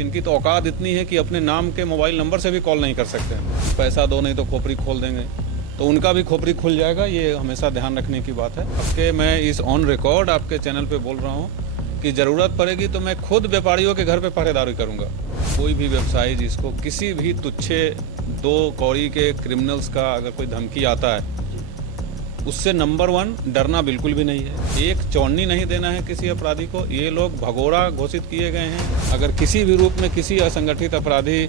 इनकी तो औकात इतनी है कि अपने नाम के मोबाइल नंबर से भी कॉल नहीं कर सकते। पैसा दो नहीं तो खोपड़ी खोल देंगे, तो उनका भी खोपड़ी खुल जाएगा। ये हमेशा ध्यान रखने की बात है। आपके मैं इस ऑन रिकॉर्ड आपके चैनल पे बोल रहा हूँ कि ज़रूरत पड़ेगी तो मैं खुद व्यापारियों के घर पे पहरेदारी करूँगा। कोई भी व्यवसायी जिसको किसी भी तुच्छे दो कौड़ी के क्रिमिनल्स का अगर कोई धमकी आता है, उससे नंबर 1 डरना बिल्कुल भी नहीं है। एक चौनी नहीं देना है किसी अपराधी को। ये लोग भगोड़ा घोषित किए गए हैं। अगर किसी भी रूप में किसी असंगठित अपराधी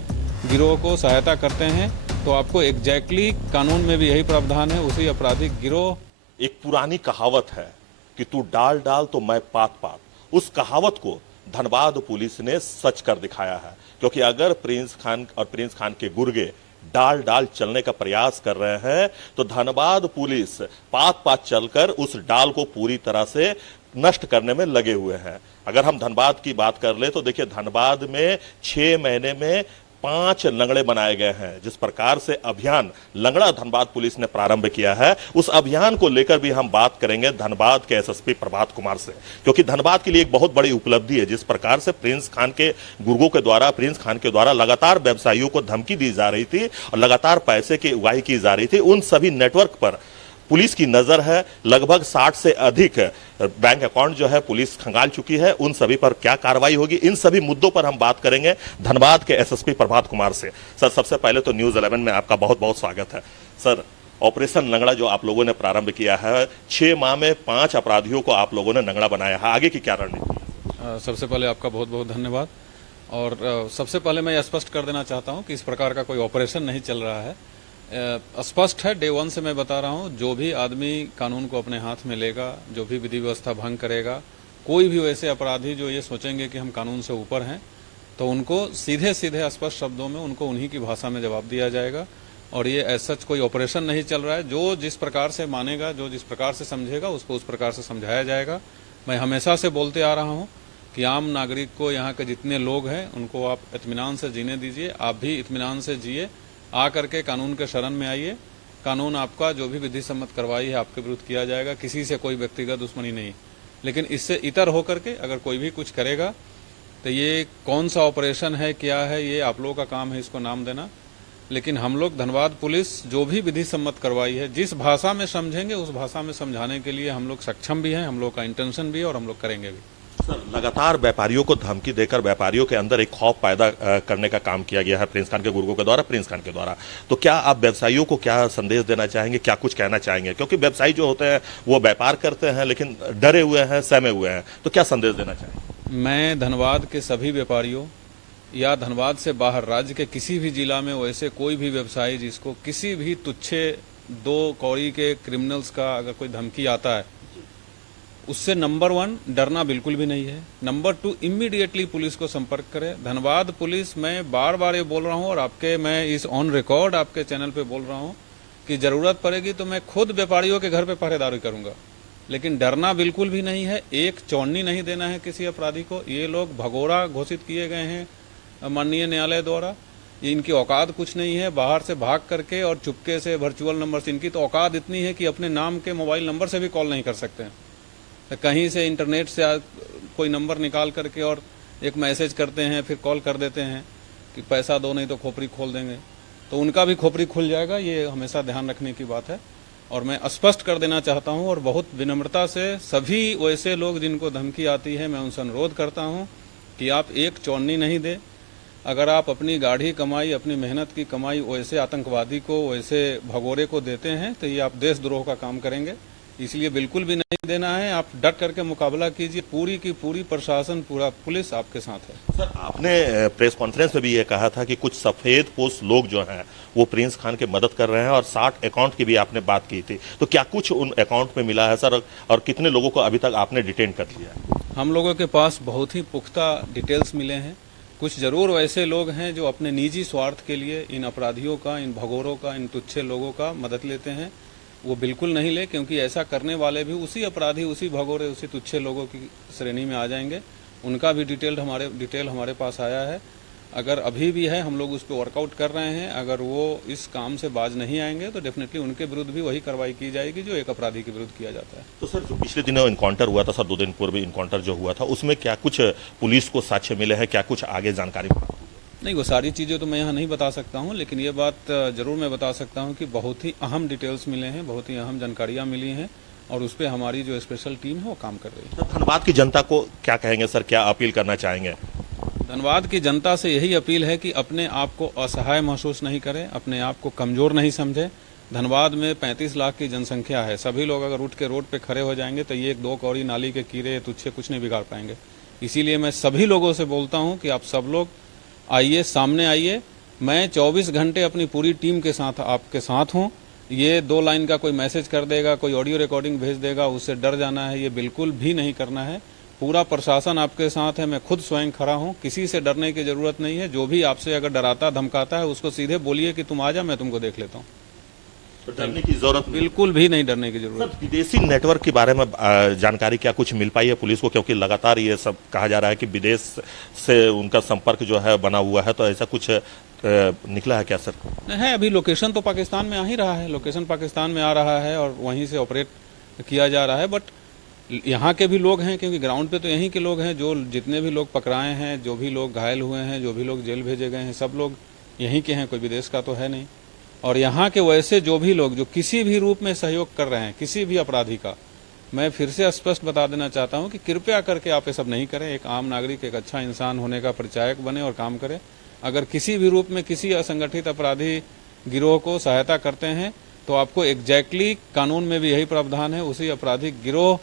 गिरोह को सहायता करते हैं तो आपको एग्जैक्टली कानून में भी यही प्रावधान है, उसी आपराधिक गिरोह। एक पुरानी कहावत है कि तू डाल डाल तो मैं पात पात। उस कहावत को धनबाद पुलिस ने सच कर दिखाया है, क्योंकि अगर प्रिंस खान और प्रिंस खान के गुर्गे डाल डाल चलने का प्रयास कर रहे हैं तो धनबाद पुलिस पात पात चलकर उस डाल को पूरी तरह से नष्ट करने में लगे हुए हैं। अगर हम धनबाद की बात कर ले तो देखिए, धनबाद में 6 महीने में 5 लंगड़े बनाए गए हैं। जिस प्रकार से अभियान लंगड़ा धनबाद पुलिस ने प्रारंभ किया है, उस अभियान को लेकर भी हम बात करेंगे धनबाद के एसएसपी प्रभात कुमार से, क्योंकि धनबाद के लिए एक बहुत बड़ी उपलब्धि है। जिस प्रकार से प्रिंस खान के गुर्गों के द्वारा, प्रिंस खान के द्वारा लगातार व्यवसायियों को धमकी दी जा रही थी और लगातार पैसे की उगाही की जा रही थी, उन सभी नेटवर्क पर पुलिस की नजर है। लगभग 60 से अधिक बैंक अकाउंट जो है पुलिस खंगाल चुकी है। उन सभी पर क्या कार्रवाई होगी, इन सभी मुद्दों पर हम बात करेंगे धनबाद के एसएसपी प्रभात कुमार से। सर, सबसे पहले तो न्यूज 11 में आपका बहुत बहुत स्वागत है। सर, ऑपरेशन लंगड़ा जो आप लोगों ने प्रारंभ किया है, 6 माह में 5 अपराधियों को आप लोगों ने लंगड़ा बनाया है, आगे की क्या रणनीति? सबसे पहले आपका बहुत बहुत धन्यवाद। और सबसे पहले मैं स्पष्ट कर देना चाहता हूं कि इस प्रकार का कोई ऑपरेशन नहीं चल रहा है। स्पष्ट है, डे 1 से मैं बता रहा हूं, जो भी आदमी कानून को अपने हाथ में लेगा, जो भी विधि व्यवस्था भंग करेगा, कोई भी वैसे अपराधी जो ये सोचेंगे कि हम कानून से ऊपर हैं, तो उनको सीधे सीधे स्पष्ट शब्दों में उनको उन्हीं की भाषा में जवाब दिया जाएगा। और ये ऐसा कोई ऑपरेशन नहीं चल रहा है। जो जिस प्रकार से मानेगा, जो जिस प्रकार से समझेगा, उसको उस प्रकार से समझाया जाएगा। मैं हमेशा से बोलते आ रहा हूँ कि आम नागरिक को, यहाँ के जितने लोग हैं, उनको आप इत्मीनान से जीने दीजिए। आप भी इत्मीनान से जिए, आ करके कानून के शरण में आइए। कानून आपका जो भी विधि सम्मत कार्रवाई है आपके विरुद्ध किया जाएगा। किसी से कोई व्यक्तिगत दुश्मनी नहीं, लेकिन इससे इतर होकर के अगर कोई भी कुछ करेगा तो ये कौन सा ऑपरेशन है, क्या है, ये आप लोगों का काम है इसको नाम देना। लेकिन हम लोग धनबाद पुलिस जो भी विधि सम्मत कार्रवाई है, जिस भाषा में समझेंगे उस भाषा में समझाने के लिए हम लोग सक्षम भी हैं, हम लोग का इंटेंशन भी है और हम लोग करेंगे भी। सर, लगातार व्यापारियों को धमकी देकर व्यापारियों के अंदर एक खौफ पैदा करने का काम किया गया है प्रिंस खान के गुर्गों के द्वारा, प्रिंस खान के द्वारा। तो क्या आप व्यवसायियों को क्या संदेश देना चाहेंगे, क्या कुछ कहना चाहेंगे? क्योंकि व्यवसायी जो होते हैं वो व्यापार करते हैं लेकिन डरे हुए हैं, सहमे हुए हैं, तो क्या संदेश देना चाहेंगे? मैं धनबाद के सभी व्यापारियों या धनबाद से बाहर राज्य के किसी भी जिला में वैसे कोई भी व्यवसायी जिसको किसी भी तुच्छे दो कौड़ी के क्रिमिनल्स का अगर कोई धमकी आता है, उससे नंबर 1 डरना बिल्कुल भी नहीं है। नंबर 2 इमीडिएटली पुलिस को संपर्क करें। धनबाद पुलिस, मैं बार बार ये बोल रहा हूँ और आपके मैं इस ऑन रिकॉर्ड आपके चैनल पे बोल रहा हूँ कि जरूरत पड़ेगी तो मैं खुद व्यापारियों के घर पे पहरेदारी करूंगा। लेकिन डरना बिल्कुल भी नहीं है। एक चौनी नहीं देना है किसी अपराधी को। ये लोग भगोड़ा घोषित किए गए हैं माननीय न्यायालय द्वारा। इनकी औकात कुछ नहीं है बाहर से भाग करके और चुपके से वर्चुअल नंबर से, इनकी तो औकात इतनी है कि अपने नाम के मोबाइल नंबर से भी कॉल नहीं कर सकते हैं। तो कहीं से इंटरनेट से कोई नंबर निकाल करके और एक मैसेज करते हैं, फिर कॉल कर देते हैं कि पैसा दो नहीं तो खोपड़ी खोल देंगे, तो उनका भी खोपड़ी खुल जाएगा। ये हमेशा ध्यान रखने की बात है। और मैं स्पष्ट कर देना चाहता हूं और बहुत विनम्रता से सभी वैसे लोग जिनको धमकी आती है, मैं उनसे अनुरोध करता हूं कि आप एक चौनी नहीं दे। अगर आप अपनी गाढ़ी कमाई, अपनी मेहनत की कमाई वैसे आतंकवादी को, वैसे भगोरे को देते हैं तो ये आप देशद्रोह का काम करेंगे। इसलिए बिल्कुल भी नहीं देना है। आप डट करके मुकाबला कीजिए। पूरी की पूरी प्रशासन, पूरा पुलिस आपके साथ है। सर, आपने प्रेस कॉन्फ्रेंस में भी ये कहा था कि कुछ सफेद पोस्ट लोग जो हैं वो प्रिंस खान की मदद कर रहे हैं और 60 अकाउंट की भी आपने बात की थी, तो क्या कुछ उन अकाउंट में मिला है सर, और कितने लोगों को अभी तक आपने डिटेन कर लिया? हम लोगों के पास बहुत ही पुख्ता डिटेल्स मिले हैं। कुछ जरूर वैसे लोग हैं जो अपने निजी स्वार्थ के लिए इन अपराधियों का, इन भगोरों का, इन तुच्छे लोगों का मदद लेते हैं। वो बिल्कुल नहीं ले, क्योंकि ऐसा करने वाले भी उसी अपराधी, उसी भगोरे, उसी तुच्छे लोगों की श्रेणी में आ जाएंगे। उनका भी डिटेल हमारे पास आया है। अगर अभी भी है, हम लोग उस पर वर्कआउट कर रहे हैं। अगर वो इस काम से बाज नहीं आएंगे तो डेफिनेटली उनके विरुद्ध भी वही कार्रवाई की जाएगी जो एक अपराधी के विरुद्ध किया जाता है। तो सर, जो पिछले दिनों इनकाउंटर हुआ था सर, 2 दिन पूर्व इनकाउंटर जो हुआ था, उसमें क्या कुछ पुलिस को साक्ष्य मिले हैं, क्या कुछ आगे जानकारी? नहीं, वो सारी चीज़ें तो मैं यहाँ नहीं बता सकता हूँ, लेकिन ये बात जरूर मैं बता सकता हूँ कि बहुत ही अहम डिटेल्स मिले हैं, बहुत ही अहम जानकारियाँ मिली हैं और उस पर हमारी जो स्पेशल टीम है वो काम कर रही है। तो धनबाद की जनता को क्या कहेंगे सर, क्या अपील करना चाहेंगे? धनबाद की जनता से यही अपील है कि अपने आप को असहाय महसूस नहीं करें, अपने आप को कमजोर नहीं समझे। धनबाद में 35 लाख की जनसंख्या है। सभी लोग अगर उठ के रोड पे खड़े हो जाएंगे तो ये 1-2 कौड़ी नाली के कीड़े तुच्छे कुछ नहीं बिगाड़ पाएंगे। इसीलिए मैं सभी लोगों से बोलता हूं कि आप सब लोग आइए, सामने आइए। मैं 24 घंटे अपनी पूरी टीम के साथ आपके साथ हूं। ये 2 लाइन का कोई मैसेज कर देगा, कोई ऑडियो रिकॉर्डिंग भेज देगा, उससे डर जाना है, ये बिल्कुल भी नहीं करना है। पूरा प्रशासन आपके साथ है, मैं खुद स्वयं खड़ा हूं, किसी से डरने की जरूरत नहीं है। जो भी आपसे अगर डराता धमकाता है उसको सीधे बोलिए कि तुम आ जा, मैं तुमको देख लेता हूं। तो डरने की जरूरत बिल्कुल भी नहीं डरने की जरूरत। सर, विदेशी नेटवर्क के बारे में जानकारी क्या कुछ मिल पाई है पुलिस को? क्योंकि लगातार ये सब कहा जा रहा है कि विदेश से उनका संपर्क जो है बना हुआ है, तो ऐसा कुछ निकला है क्या सर? है, अभी लोकेशन तो पाकिस्तान में आ ही रहा है, लोकेशन पाकिस्तान में आ रहा है और वहीं से ऑपरेट किया जा रहा है। बट यहाँ के भी लोग हैं, क्योंकि ग्राउंड पे तो यहीं के लोग हैं। जो जितने भी लोग पकड़ाए हैं, जो भी लोग घायल हुए हैं, जो भी लोग जेल भेजे गए हैं, सब लोग यहीं के हैं, कोई विदेश का तो है नहीं। और यहाँ के वैसे जो भी लोग जो किसी भी रूप में सहयोग कर रहे हैं किसी भी अपराधी का, मैं फिर से स्पष्ट बता देना चाहता हूँ कि कृपया करके आप ये सब नहीं करें। एक आम नागरिक एक अच्छा इंसान होने का परिचायक बने और काम करे। अगर किसी भी रूप में किसी असंगठित अपराधी गिरोह को सहायता करते हैं तो आपको एग्जैक्टली कानून में भी यही प्रावधान है, उसी आपराधिक गिरोह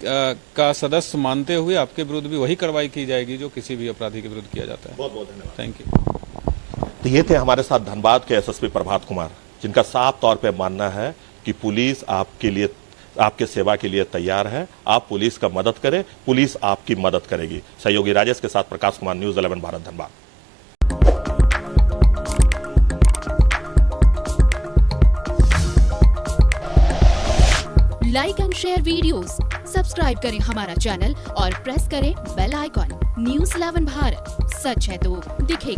का सदस्य मानते हुए आपके विरुद्ध भी वही कार्रवाई की जाएगी जो किसी भी अपराधी के विरुद्ध किया जाता है। बहुत बहुत धन्यवाद। Thank you. तो ये थे हमारे साथ धनबाद के एसएसपी प्रभात कुमार, जिनका साफ तौर पे मानना है कि पुलिस आपके लिए, आपके सेवा के लिए तैयार है। आप पुलिस का मदद करें, पुलिस आपकी मदद करेगी। सहयोगी राजेश के साथ Prakash Kumar, news 11 Bharat, Dhanbad. Like and share videos, subscribe करें हमारा चैनल और प्रेस करें बेल आइकॉन। न्यूज़ 11 भारत, सच है तो दिखेगा।